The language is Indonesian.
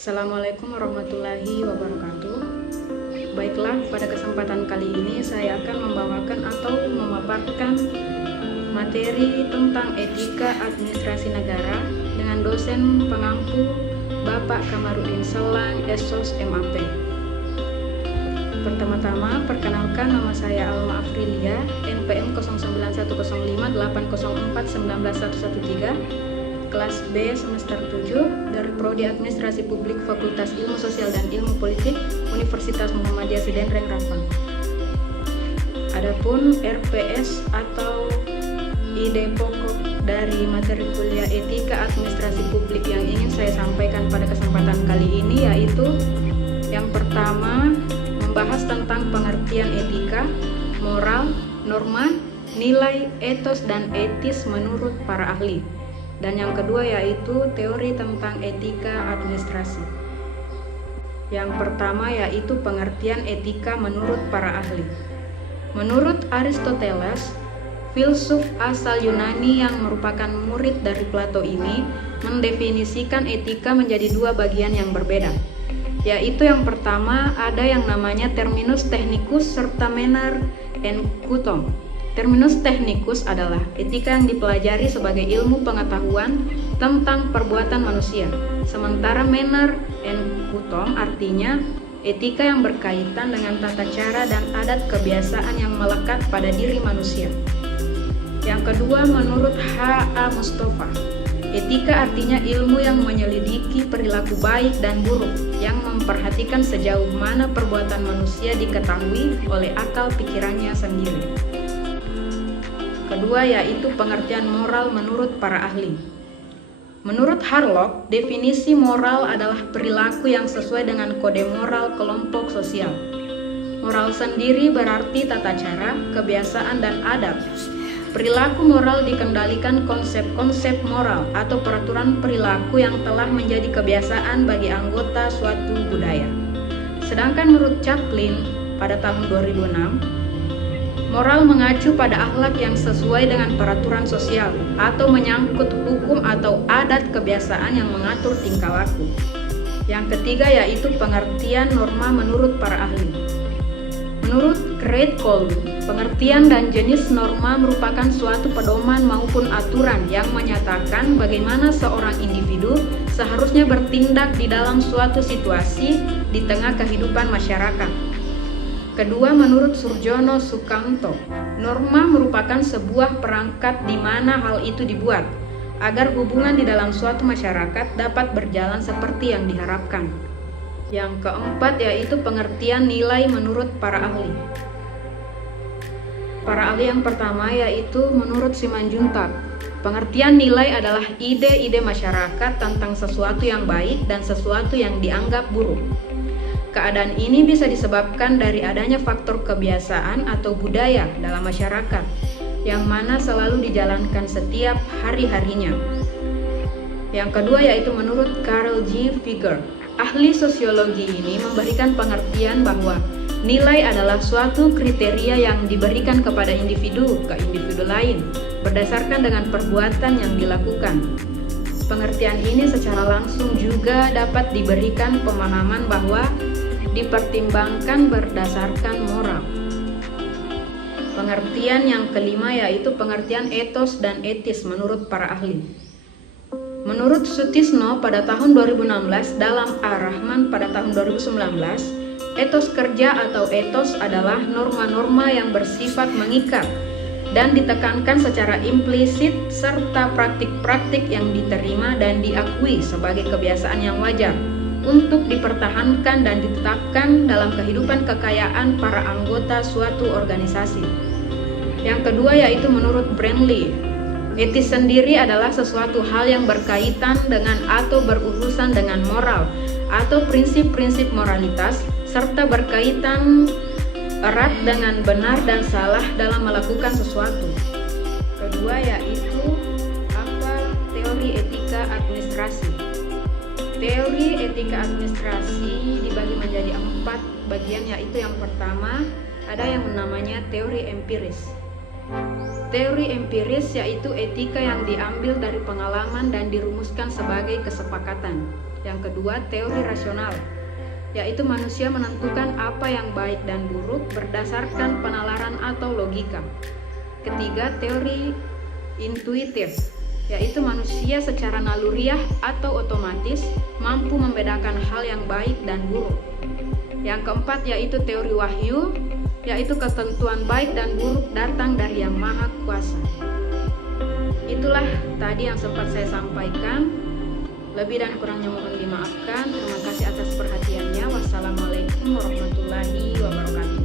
Assalamualaikum warahmatullahi wabarakatuh. Baiklah, pada kesempatan kali ini saya akan membawakan atau memaparkan materi tentang etika administrasi negara dengan dosen pengampu Bapak Kamarudin Selang, SOS MAP. Pertama-tama, perkenalkan, nama saya Alma Afrilia, NPM 09108104191113, kelas B semester 7 dari Prodi Administrasi Publik Fakultas Ilmu Sosial dan Ilmu Politik Universitas Muhammadiyah Sidenreng Rafang. Adapun RPS atau ide pokok dari materi kuliah etika administrasi publik yang ingin saya sampaikan pada kesempatan kali ini yaitu yang pertama, membahas tentang pengertian etika, moral, norma, nilai, etos, dan etis menurut para ahli. Dan yang kedua yaitu teori tentang etika administrasi. Yang pertama yaitu pengertian etika menurut para ahli. Menurut Aristoteles, filsuf asal Yunani yang merupakan murid dari Plato ini mendefinisikan etika menjadi dua bagian yang berbeda. Yaitu yang pertama ada yang namanya terminus technicus serta manner and custom. Terminus technicus adalah etika yang dipelajari sebagai ilmu pengetahuan tentang perbuatan manusia. Sementara manner and custom artinya etika yang berkaitan dengan tata cara dan adat kebiasaan yang melekat pada diri manusia. Yang kedua, menurut H.A. Mustafa, etika artinya ilmu yang menyelidiki perilaku baik dan buruk, yang memperhatikan sejauh mana perbuatan manusia diketahui oleh akal pikirannya sendiri. Kedua yaitu pengertian moral menurut para ahli. Menurut Harlock, definisi moral adalah perilaku yang sesuai dengan kode moral kelompok sosial. Moral sendiri berarti tata cara, kebiasaan, dan adab. Perilaku moral dikendalikan konsep-konsep moral atau peraturan perilaku yang telah menjadi kebiasaan bagi anggota suatu budaya. Sedangkan menurut Chaplin pada tahun 2006, moral mengacu pada akhlak yang sesuai dengan peraturan sosial atau menyangkut hukum atau adat kebiasaan yang mengatur tingkah laku. Yang ketiga yaitu pengertian norma menurut para ahli. Menurut Craig Cole, pengertian dan jenis norma merupakan suatu pedoman maupun aturan yang menyatakan bagaimana seorang individu seharusnya bertindak di dalam suatu situasi di tengah kehidupan masyarakat. Kedua, menurut Surjono Sukanto, norma merupakan sebuah perangkat di mana hal itu dibuat agar hubungan di dalam suatu masyarakat dapat berjalan seperti yang diharapkan. Yang keempat yaitu pengertian nilai menurut para ahli. Para ahli yang pertama yaitu menurut Simanjuntak, pengertian nilai adalah ide-ide masyarakat tentang sesuatu yang baik dan sesuatu yang dianggap buruk. Keadaan ini bisa disebabkan dari adanya faktor kebiasaan atau budaya dalam masyarakat, yang mana selalu dijalankan setiap hari-harinya. Yang kedua yaitu menurut Carl G. Figger. Ahli sosiologi ini memberikan pengertian bahwa nilai adalah suatu kriteria yang diberikan kepada individu ke individu lain berdasarkan dengan perbuatan yang dilakukan. Pengertian ini secara langsung juga dapat diberikan pemahaman bahwa dipertimbangkan berdasarkan moral. Pengertian yang kelima yaitu pengertian etos dan etis menurut para ahli. Menurut Sutisno pada tahun 2016 dalam Ar-Rahman pada tahun 2019, etos kerja atau etos adalah norma-norma yang bersifat mengikat dan ditekankan secara implisit serta praktik-praktik yang diterima dan diakui sebagai kebiasaan yang wajar untuk dipertahankan dan ditetapkan dalam kehidupan kekayaan para anggota suatu organisasi. Yang kedua yaitu menurut Brandley, etis sendiri adalah sesuatu hal yang berkaitan dengan atau berurusan dengan moral atau prinsip-prinsip moralitas serta berkaitan erat dengan benar dan salah dalam melakukan sesuatu. Kedua yaitu teori etika administrasi. Teori etika administrasi dibagi menjadi 4 bagian yaitu yang pertama ada yang namanya teori empiris. Teori empiris yaitu etika yang diambil dari pengalaman dan dirumuskan sebagai kesepakatan. Yang kedua, teori rasional, yaitu manusia menentukan apa yang baik dan buruk berdasarkan penalaran atau logika. Ketiga, teori intuitif, yaitu manusia secara naluriah atau otomatis mampu membedakan hal yang baik dan buruk. Yang keempat yaitu teori wahyu, yaitu ketentuan baik dan buruk datang dari Yang Maha Kuasa. Itulah tadi yang sempat saya sampaikan. Lebih dan kurangnya mohon dimaafkan. Terima kasih atas perhatiannya. Wassalamualaikum warahmatullahi wabarakatuh.